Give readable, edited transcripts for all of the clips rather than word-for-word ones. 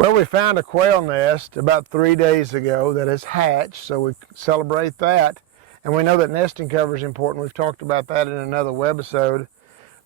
Well, we found a quail nest about 3 days ago that has hatched, so we celebrate that. And we know that nesting cover is important. We've talked about that in another webisode.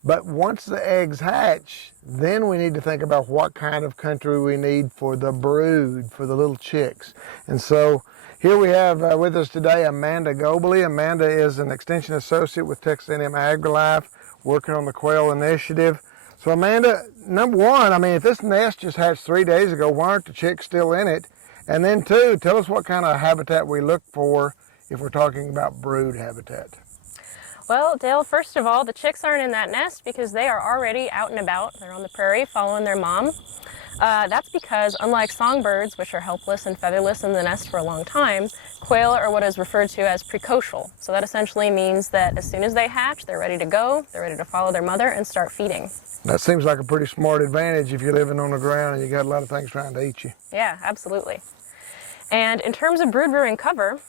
But once the eggs hatch, then we need to think about what kind of country we need for the brood, for the little chicks. And so here we have with us today Amanda Gobley. Amanda is an extension associate with Texas A&M AgriLife, working on the quail initiative. So Amanda, number one, I mean, if this nest just hatched 3 days ago, why aren't the chicks still in it? And then two, tell us what kind of habitat we look for if we're talking about brood habitat. Well, Dale, first of all, the chicks aren't in that nest because they are already out and about. They're on the prairie following their mom. That's because, unlike songbirds, which are helpless and featherless in the nest for a long time, quail are what is referred to as precocial. So that essentially means that as soon as they hatch, they're ready to go, they're ready to follow their mother and start feeding. That seems like a pretty smart advantage if you're living on the ground and you got a lot of things trying to eat you. Yeah, absolutely. And in terms of brood rearing cover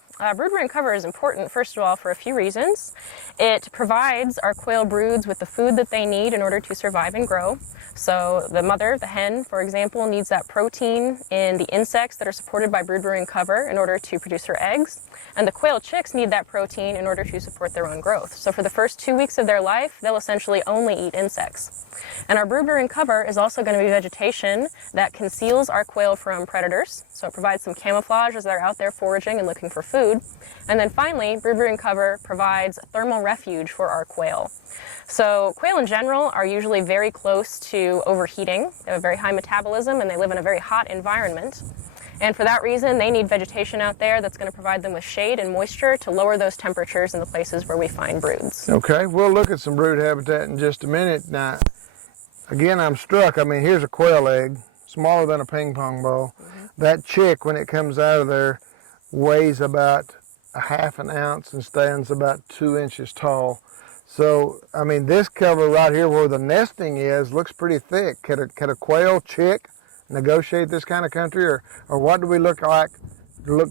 is important, first of all, for a few reasons. It provides our quail broods with the food that they need in order to survive and grow. So the mother, the hen, for example, needs that protein in the insects that are supported by brood rearing cover in order to produce her eggs. And the quail chicks need that protein in order to support their own growth. So for the first 2 weeks of their life, they'll essentially only eat insects. And our brood rearing cover is also going to be vegetation that conceals our quail from predators. So it provides some camouflage as they're out there foraging and looking for food. And then finally, brood rearing cover provides thermal refuge for our quail. So quail in general are usually very close to overheating. They have a very high metabolism and they live in a very hot environment. And for that reason, they need vegetation out there that's going to provide them with shade and moisture to lower those temperatures in the places where we find broods. Okay, we'll look at some brood habitat in just a minute. Now, again, I'm struck. I mean, here's a quail egg, smaller than a ping pong ball. That chick, when it comes out of there, weighs about a ½ an ounce and stands about 2 inches tall. So, I mean, this cover right here where the nesting is looks pretty thick. Could a quail chick negotiate this kind of country, or what do we look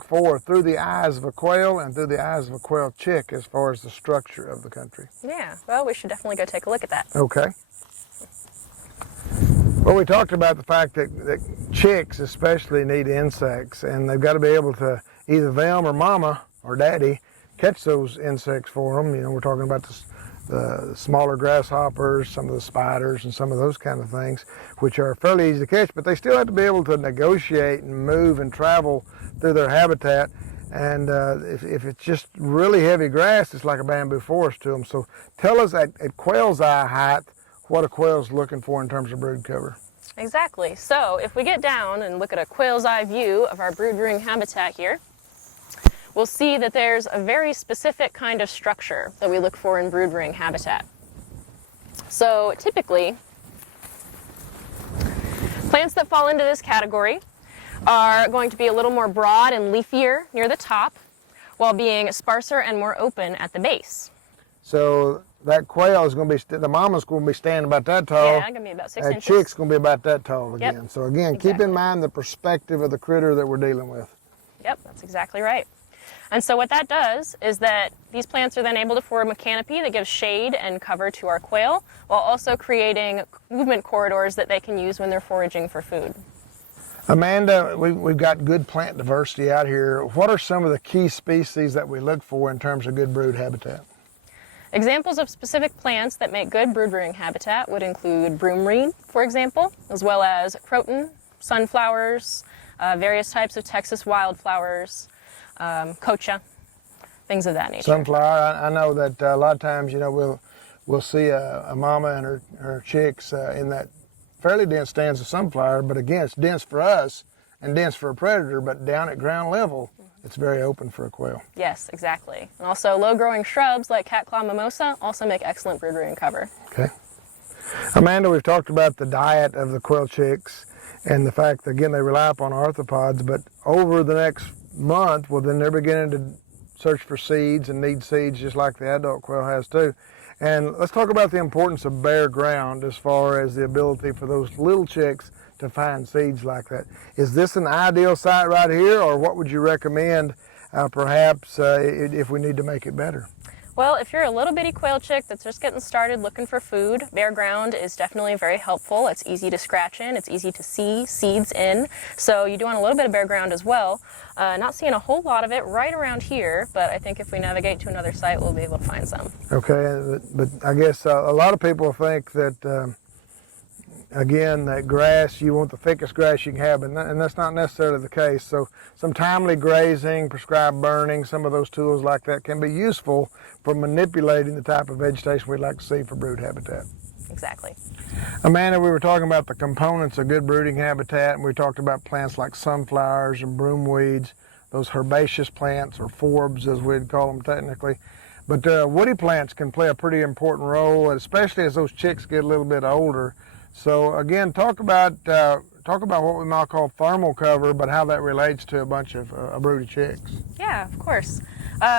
for through the eyes of a quail and through the eyes of a quail chick as far as the structure of the country? Yeah, well, we should definitely go take a look at that. Okay. Well, we talked about the fact that chicks especially need insects, and they've got to be able to, either them or mama or daddy, catch those insects for them. You know, we're talking about the smaller grasshoppers, some of the spiders, and some of those kind of things, which are fairly easy to catch, but they still have to be able to negotiate and move and travel through their habitat. And if it's just really heavy grass, it's like a bamboo forest to them. So tell us at quail's eye height, what a quail's looking for in terms of brood cover. Exactly. So if we get down and look at a quail's eye view of our brood rearing habitat here, we'll see that there's a very specific kind of structure that we look for in brood rearing habitat. So typically, plants that fall into this category are going to be a little more broad and leafier near the top, while being sparser and more open at the base. So that quail is going to be, the mama's going to be standing about that tall. Yeah, going to be about 6 inches. That chick's going to be about that tall again. Yep. So again, Exactly. keep in mind the perspective of the critter that we're dealing with. Yep, that's exactly right. And so what that does is that these plants are then able to form a canopy that gives shade and cover to our quail, while also creating movement corridors that they can use when they're foraging for food. Amanda, we've got good plant diversity out here. What are some of the key species that we look for in terms of good brood habitat? Examples of specific plants that make good brood rearing habitat would include broomreed, for example, as well as croton, sunflowers, various types of Texas wildflowers, kochia, things of that nature. Sunflower, I know that a lot of times, you know, we'll see a mama and her chicks in that fairly dense stands of sunflower, but again, it's dense for us and dense for a predator, but down at ground level, it's very open for a quail. Yes, exactly. And also low-growing shrubs like catclaw mimosa also make excellent brood rearing cover. Okay. Amanda, we've talked about the diet of the quail chicks and the fact that, again, they rely upon arthropods, but over the next month, well, then they're beginning to search for seeds and need seeds just like the adult quail has too. And let's talk about the importance of bare ground as far as the ability for those little chicks to find seeds like that. Is this an ideal site right here, or what would you recommend perhaps if we need to make it better? Well, if you're a little bitty quail chick that's just getting started looking for food, bare ground is definitely very helpful. It's easy to scratch in, it's easy to see seeds in, so you do want a little bit of bare ground as well. Not seeing a whole lot of it right around here, but I think if we navigate to another site, we'll be able to find some. Okay, but I guess a lot of people think that, again, that grass, you want the thickest grass you can have, and that's not necessarily the case. So some timely grazing, prescribed burning, some of those tools like that can be useful for manipulating the type of vegetation we'd like to see for brood habitat. Exactly. Amanda, we were talking about the components of good brooding habitat, and we talked about plants like sunflowers and broomweeds, those herbaceous plants, or forbs as we'd call them technically. But woody plants can play a pretty important role, especially as those chicks get a little bit older. So again, talk about what we might call thermal cover, but how that relates to a bunch of broody chicks. Yeah, of course.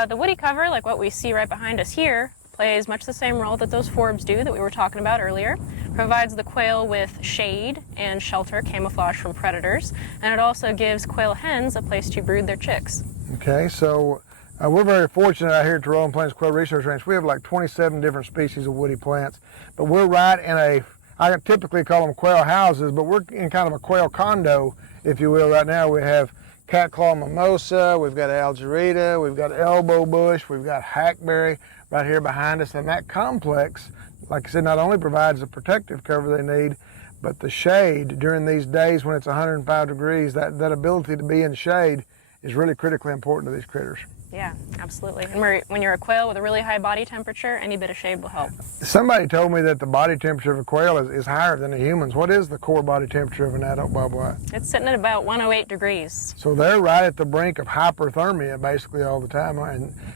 The woody cover, like what we see right behind us here, plays much the same role that those forbs do that we were talking about earlier. Provides the quail with shade and shelter, camouflage from predators, and it also gives quail hens a place to brood their chicks. Okay, so we're very fortunate out here at the Rolling Plains Quail Research Ranch. We have like 27 different species of woody plants, but we're right in I typically call them quail houses, but we're in kind of a quail condo, if you will. Right now we have catclaw mimosa, we've got algerita, we've got elbow bush, we've got hackberry right here behind us, and that complex, like I said, not only provides the protective cover they need, but the shade during these days when it's 105 degrees, that ability to be in shade is really critically important to these critters. Yeah, absolutely. And when you're a quail with a really high body temperature, any bit of shade will help. Somebody told me that the body temperature of a quail is higher than a human's. What is the core body temperature of an adult bobwhite? It's sitting at about 108 degrees. So they're right at the brink of hyperthermia basically all the time.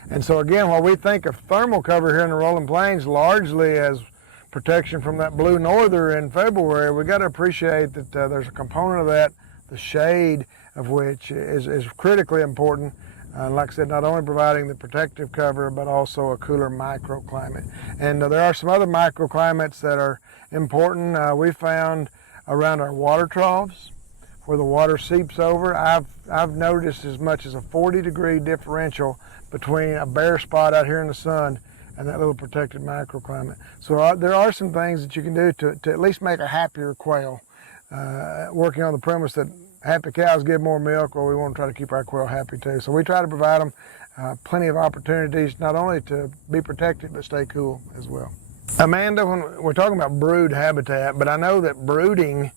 And so again, while we think of thermal cover here in the Rolling Plains largely as protection from that blue norther in February, we got to appreciate that there's a component of that, the shade of which is critically important. Like I said, not only providing the protective cover, but also a cooler microclimate. And there are some other microclimates that are important. We found around our water troughs where the water seeps over. I've noticed as much as a 40-degree differential between a bare spot out here in the sun and that little protected microclimate. So there are some things that you can do to at least make a happier quail. Working on the premise that happy cows give more milk, or we want to try to keep our quail happy too. So we try to provide them plenty of opportunities, not only to be protected, but stay cool as well. Amanda, when we're talking about brood habitat, but I know that brooding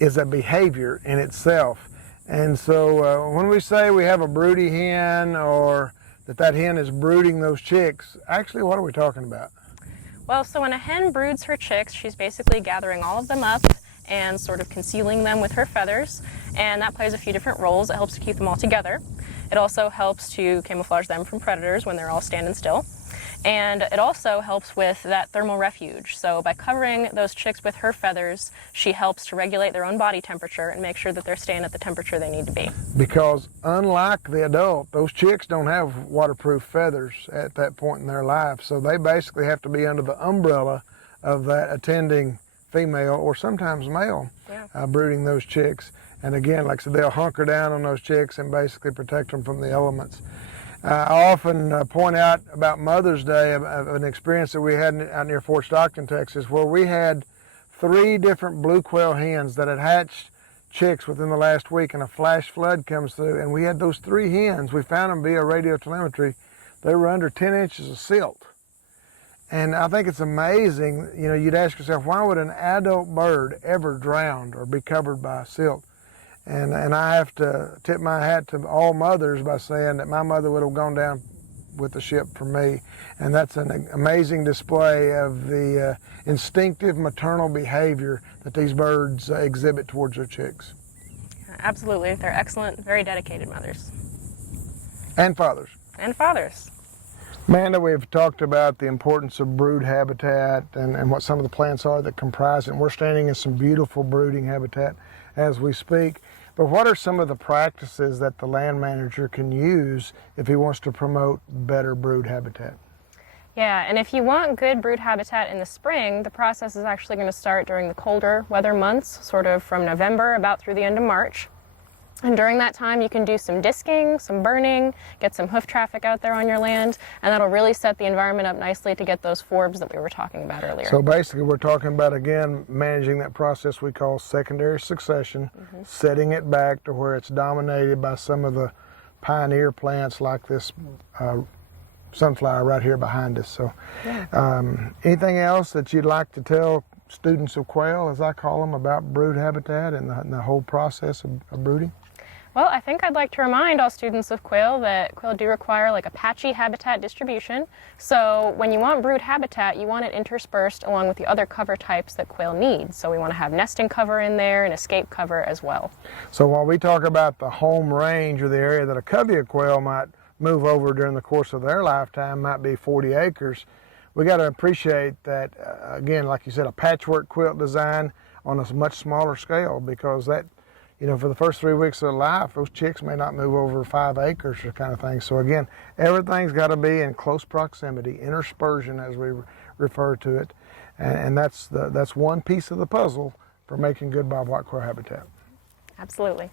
is a behavior in itself. And so when we say we have a broody hen, or that hen is brooding those chicks, actually what are we talking about? Well, so when a hen broods her chicks, she's basically gathering all of them up and sort of concealing them with her feathers, and that plays a few different roles. It helps to keep them all together. It also helps to camouflage them from predators when they're all standing still. And it also helps with that thermal refuge. So by covering those chicks with her feathers, she helps to regulate their own body temperature and make sure that they're staying at the temperature they need to be. Because unlike the adult, those chicks don't have waterproof feathers at that point in their life. So they basically have to be under the umbrella of that attending female, or sometimes male, brooding those chicks. And again, like I said, they'll hunker down on those chicks and basically protect them from the elements. I often point out about Mother's Day of an experience that we had out near Fort Stockton, Texas, where we had 3 different blue quail hens that had hatched chicks within the last week, and a flash flood comes through, and we had those 3 hens. We found them via radio telemetry. They were under 10 inches of silt. And I think it's amazing, you know, you'd ask yourself, why would an adult bird ever drown or be covered by silt? And I have to tip my hat to all mothers by saying that my mother would have gone down with the ship for me. And that's an amazing display of the instinctive maternal behavior that these birds exhibit towards their chicks. Absolutely. They're excellent, very dedicated mothers. And fathers. And fathers. Amanda, we've talked about the importance of brood habitat and what some of the plants are that comprise it. And we're standing in some beautiful brooding habitat as we speak. But what are some of the practices that the land manager can use if he wants to promote better brood habitat? Yeah, and if you want good brood habitat in the spring, the process is actually going to start during the colder weather months, sort of from November about through the end of March. And during that time, you can do some disking, some burning, get some hoof traffic out there on your land, and that'll really set the environment up nicely to get those forbs that we were talking about earlier. So basically we're talking about, again, managing that process we call secondary succession, setting it back to where it's dominated by some of the pioneer plants like this sunflower right here behind us. So anything else that you'd like to tell students of quail, as I call them, about brood habitat and the whole process of brooding? Well, I think I'd like to remind all students of quail that quail do require like a patchy habitat distribution. So when you want brood habitat, you want it interspersed along with the other cover types that quail need. So we want to have nesting cover in there and escape cover as well. So while we talk about the home range or the area that a covey of quail might move over during the course of their lifetime might be 40 acres, we got to appreciate that, again, like you said, a patchwork quilt design on a much smaller scale, because that, you know, for the first 3 weeks of their life, those chicks may not move over 5 acres or kind of thing. So again, everything's got to be in close proximity, interspersion as we refer to it, and that's one piece of the puzzle for making good bobwhite quail habitat. Absolutely.